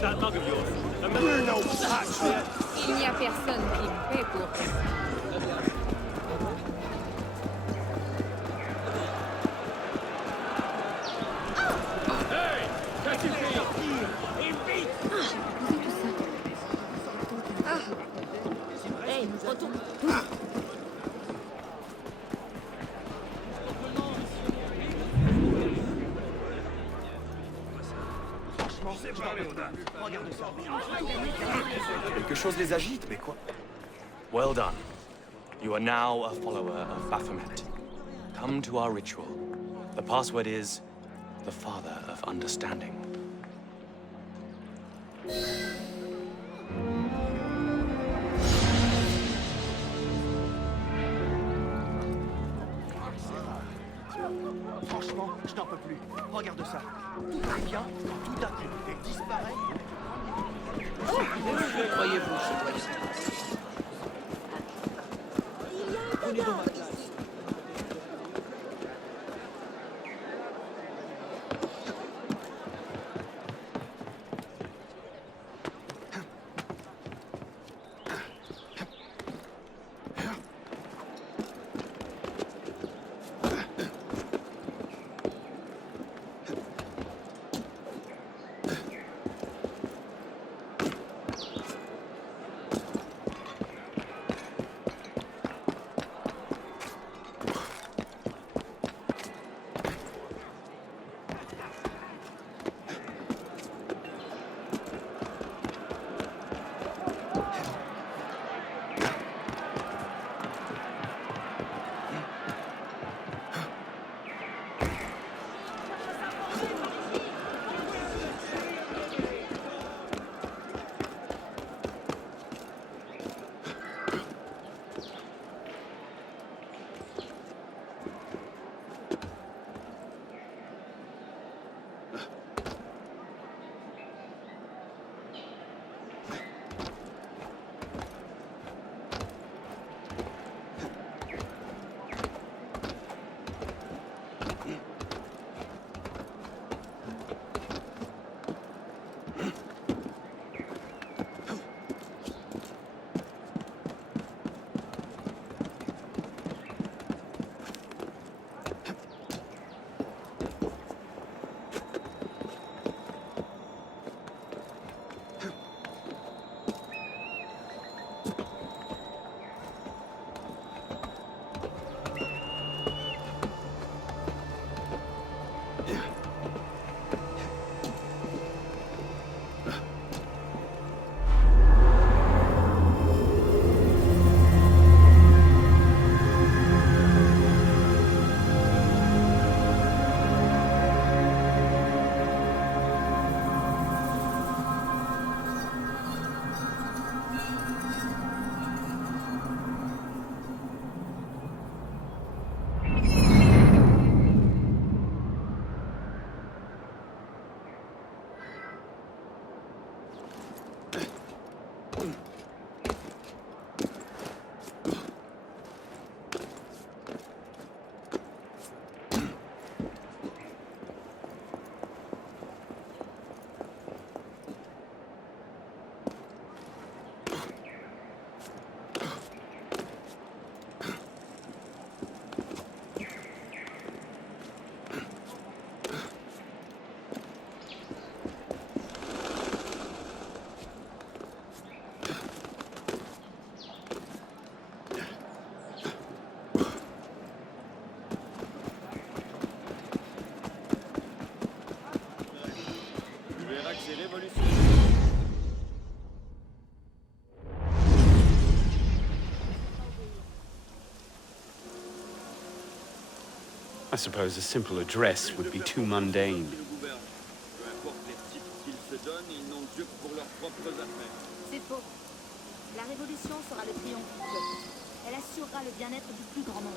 that mug of yours? Bruno Patch! Il n'y a personne qui me paie pour ça. Hey! Catch his feet! Et vite! Hey, retourne. Franchement, c'est pas Léonin. Regarde ça. Quelque chose les agite, mais quoi? Well done. You are now a follower of Baphomet. Come to our ritual. The password is the Father of Understanding. Franchement, je n'en peux plus. Regarde ça. Tout va bien, tout d'un coup, elle disparaît. Croyez-vous, ce doit être. Venez dans ma classe. I suppose a simple address would be too mundane. C'est faux. La révolution sera le triomphe du peuple. Elle assurera le bien-être du plus grand nombre.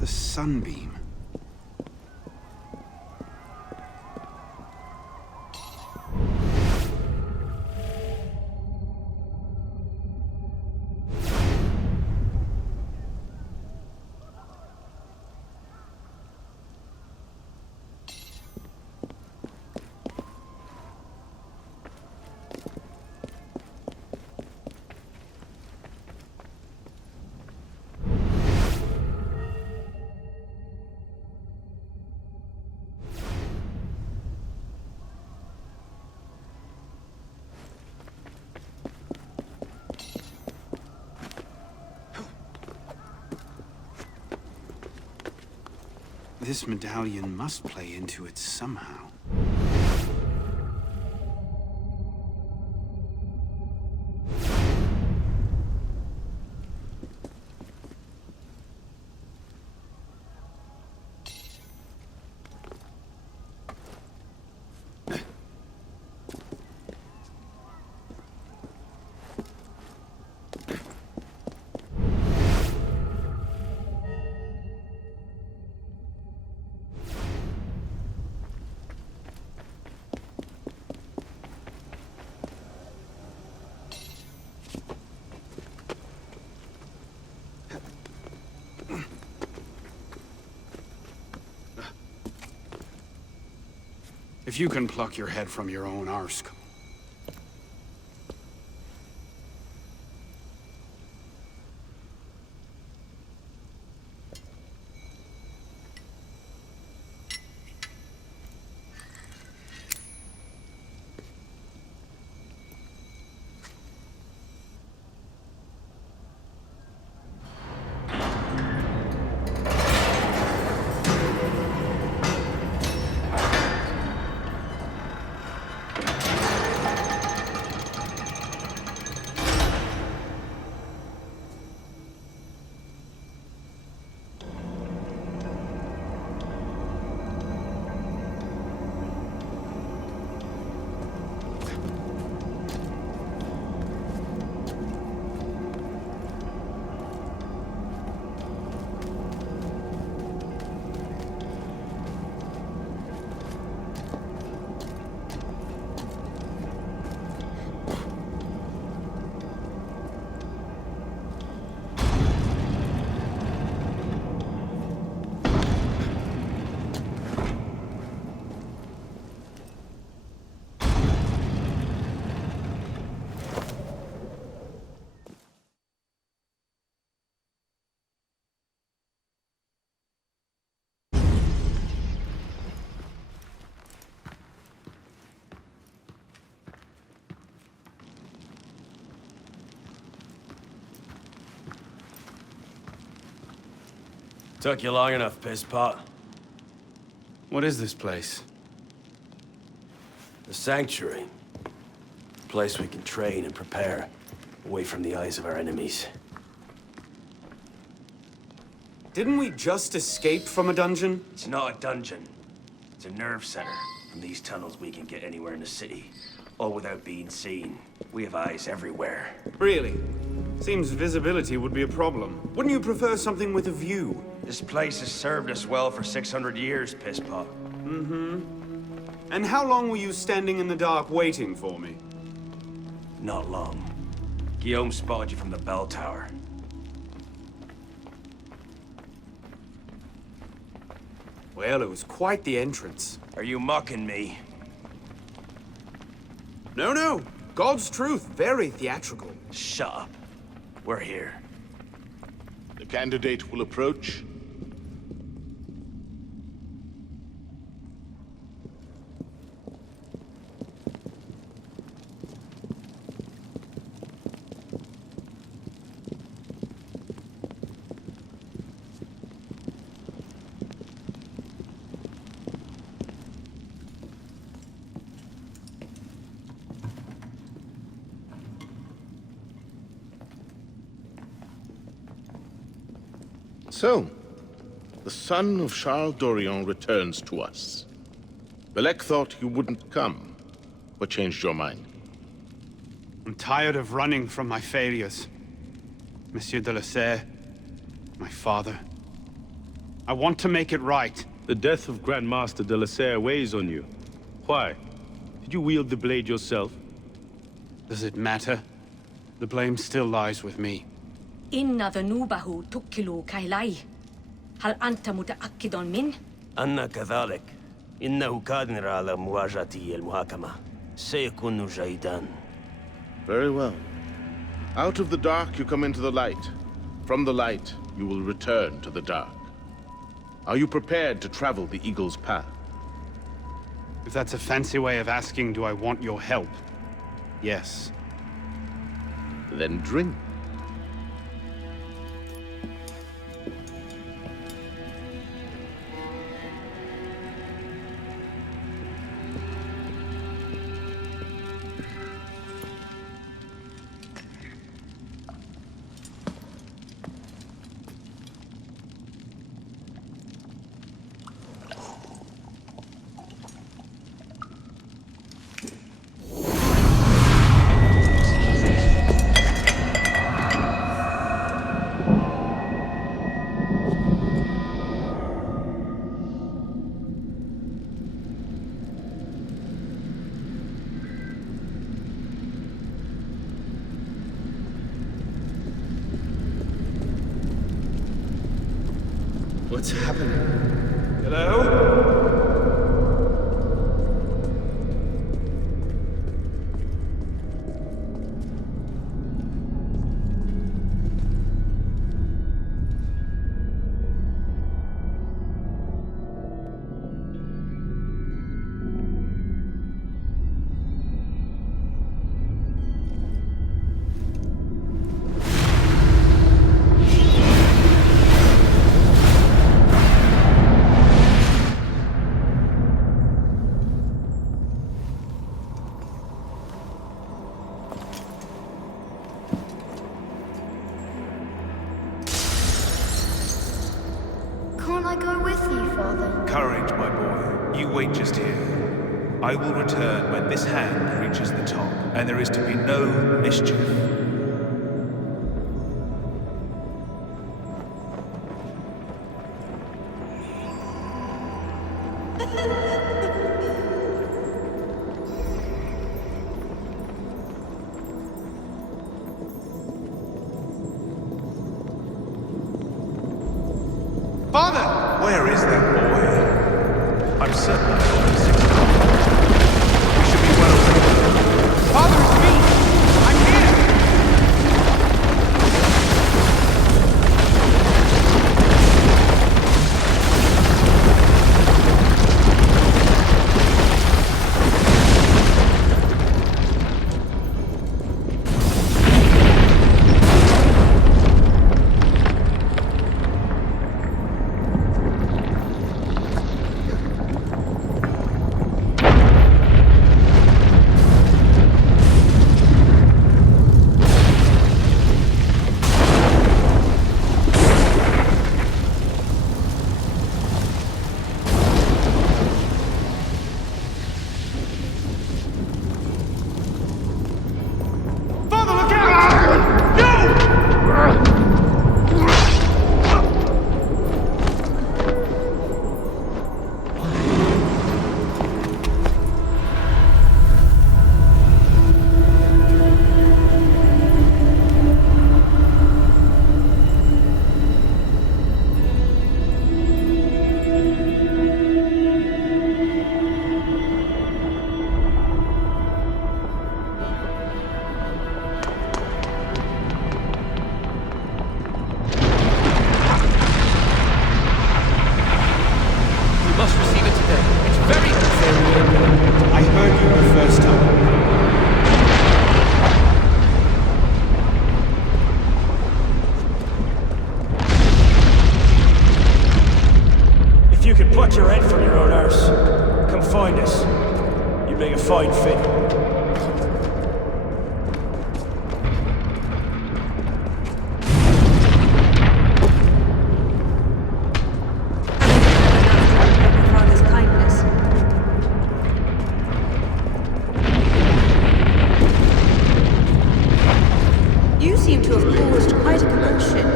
the sunbeam? This medallion must play into it somehow. If you can pluck your head from your own arse. Took you long enough, pisspot. What is this place? The Sanctuary. A place we can train and prepare, away from the eyes of our enemies. Didn't we just escape from a dungeon? It's not a dungeon. It's a nerve center. From these tunnels we can get anywhere in the city, all without being seen. We have eyes everywhere. Really? Seems visibility would be a problem. Wouldn't you prefer something with a view? This place has served us well for 600 years, pisspot. And how long were you standing in the dark waiting for me? Not long. Guillaume spotted you from the bell tower. Well, it was quite the entrance. Are you mocking me? No, no. God's truth. Very theatrical. Shut up. We're here. The candidate will approach. So, the son of Charles Dorion returns to us. Belek thought you wouldn't come. What changed your mind? I'm tired of running from my failures. Monsieur de la Serre, my father. I want to make it right. The death of Grandmaster de la Serre weighs on you. Why? Did you wield the blade yourself? Does it matter? The blame still lies with me. إن ذنوبه تكل كيلي. هل أنت متأكد من؟ أنا كذلك. إنه قادر على مواجهة المحاكمة. سيكون جيدا. Very well. Out of the dark you come into the light. From the light you will return to the dark. Are you prepared to travel the Eagle's path? If that's a fancy way of asking, do I want your help? Yes. Then drink. What's happening? Hello? Can't I go with you, Father? Courage, my boy. You wait just here. I will return when this hand reaches the top, and there is to be no mischief. Father! Where is that boy? I'm certain I saw him 6 o'clock. We should be well away. Father, it's me! I'm here! I heard you the first time. If you could pluck your head from your own arse, come find us. You'd make a fine fit. Father's kindness. You seem to have caused quite a commotion.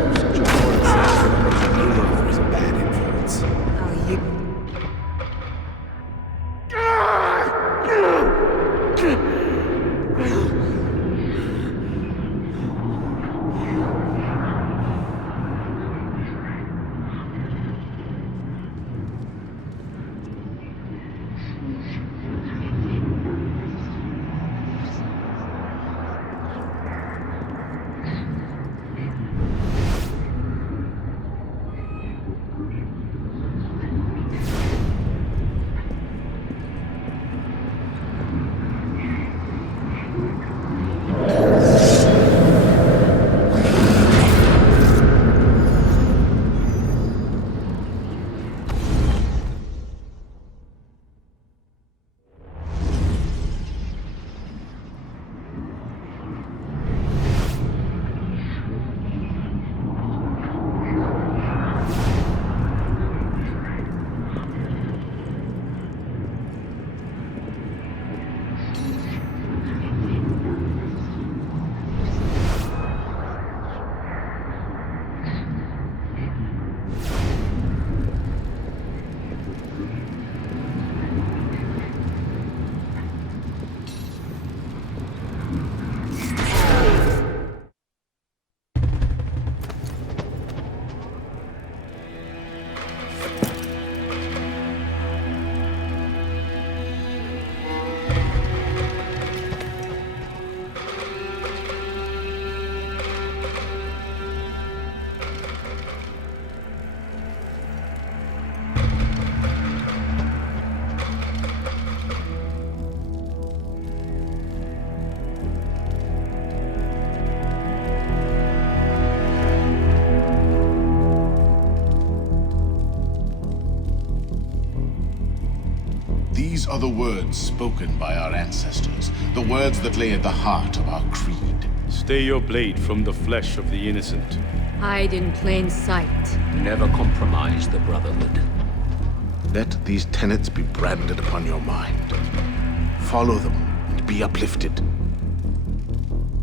Hangover is a bad influence. These are the words spoken by our ancestors, the words that lay at the heart of our creed. Stay your blade from the flesh of the innocent. Hide in plain sight. Never compromise the Brotherhood. Let these tenets be branded upon your mind. Follow them and be uplifted.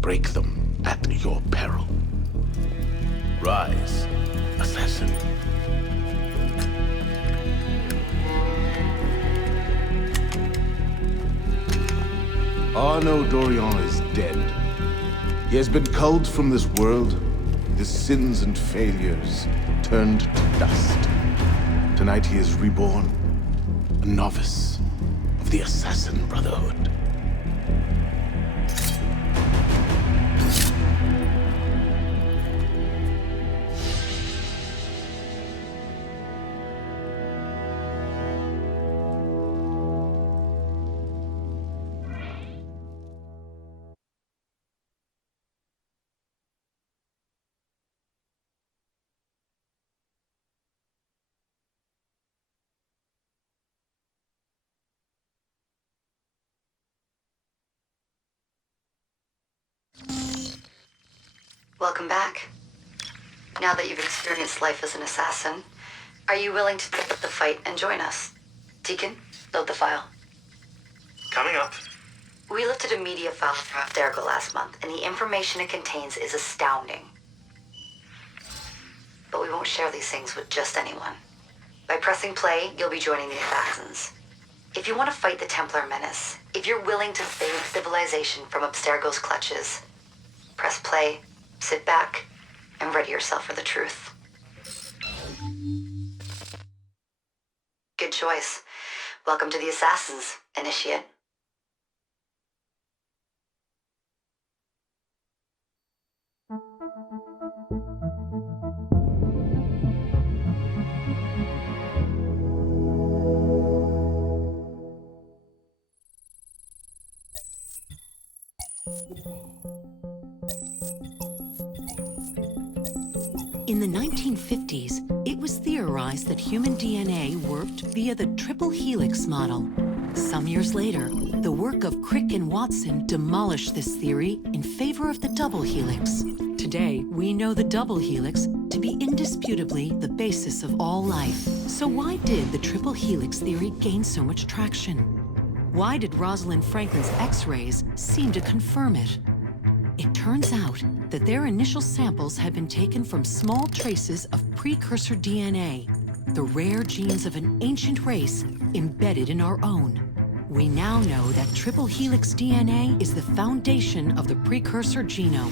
Break them at your peril. Rise, assassin. Arno Dorian is dead. He has been culled from this world, his sins and failures turned to dust. Tonight he is reborn, a novice of the Assassin Brotherhood. Welcome back. Now that you've experienced life as an assassin, are you willing to pick up the fight and join us? Deacon, load the file. Coming up. We lifted a media file from Abstergo last month, and the information it contains is astounding. But we won't share these things with just anyone. By pressing play, you'll be joining the Assassins. If you want to fight the Templar menace, if you're willing to save civilization from Abstergo's clutches, press play, sit back, and ready yourself for the truth. Good choice. Welcome to the Assassins, Initiate. In the 1950s, it was theorized that human DNA worked via the triple helix model. Some years later, the work of Crick and Watson demolished this theory in favor of the double helix. Today, we know the double helix to be indisputably the basis of all life. So why did the triple helix theory gain so much traction? Why did Rosalind Franklin's X-rays seem to confirm it? It turns out that their initial samples had been taken from small traces of precursor DNA, the rare genes of an ancient race embedded in our own. We now know that triple helix DNA is the foundation of the precursor genome.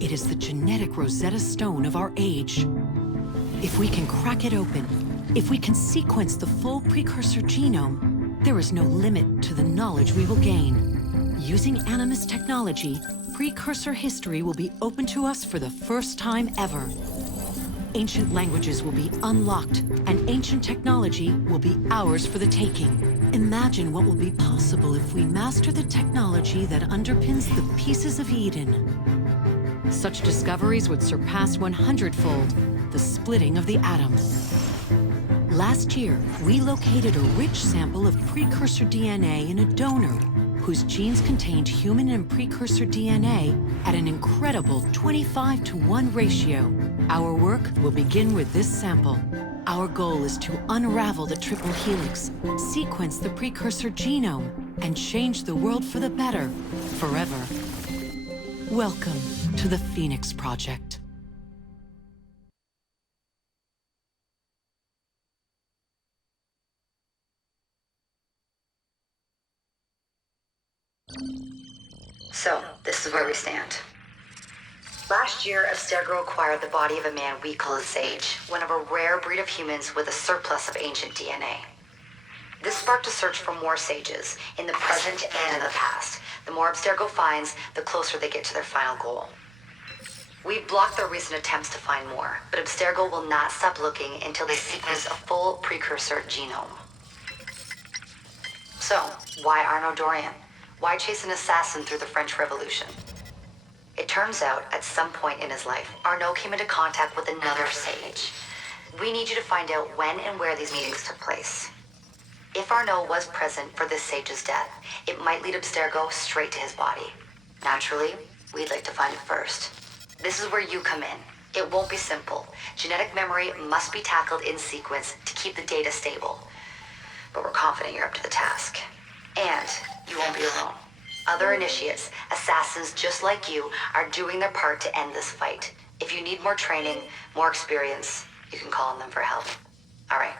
It is the genetic Rosetta Stone of our age. If we can crack it open, if we can sequence the full precursor genome, there is no limit to the knowledge we will gain. Using Animus technology, precursor history will be open to us for the first time ever. Ancient languages will be unlocked, and ancient technology will be ours for the taking. Imagine what will be possible if we master the technology that underpins the pieces of Eden. Such discoveries would surpass 100-fold the splitting of the atom. Last year, we located a rich sample of precursor DNA in a donor whose genes contained human and precursor DNA at an incredible 25-to-1 ratio. Our work will begin with this sample. Our goal is to unravel the triple helix, sequence the precursor genome, and change the world for the better, forever. Welcome to the Phoenix Project. So, this is where we stand. Last year, Abstergo acquired the body of a man we call a Sage, one of a rare breed of humans with a surplus of ancient DNA. This sparked a search for more Sages, in the present and in the past. The more Abstergo finds, the closer they get to their final goal. We've blocked their recent attempts to find more, but Abstergo will not stop looking until they sequence a full precursor genome. So, why Arno Dorian? Why chase an assassin through the French Revolution? It turns out, at some point in his life, Arno came into contact with another Sage. We need you to find out when and where these meetings took place. If Arnaud was present for this sage's death, it might lead Abstergo straight to his body. Naturally, we'd like to find it first. This is where you come in. It won't be simple. Genetic memory must be tackled in sequence to keep the data stable. But we're confident you're up to the task. And you won't be alone. Other initiates, assassins just like you, are doing their part to end this fight. If you need more training, more experience, you can call on them for help. All right.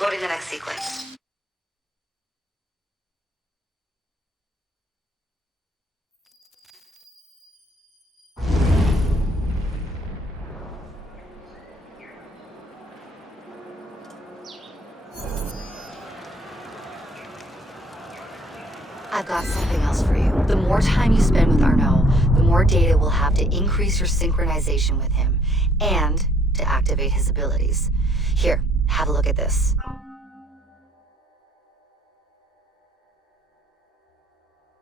Loading the next sequence. I've got something else for you. The more time you spend with Arnaud, the more data we'll have to increase your synchronization with him, and to activate his abilities. Here, have a look at this.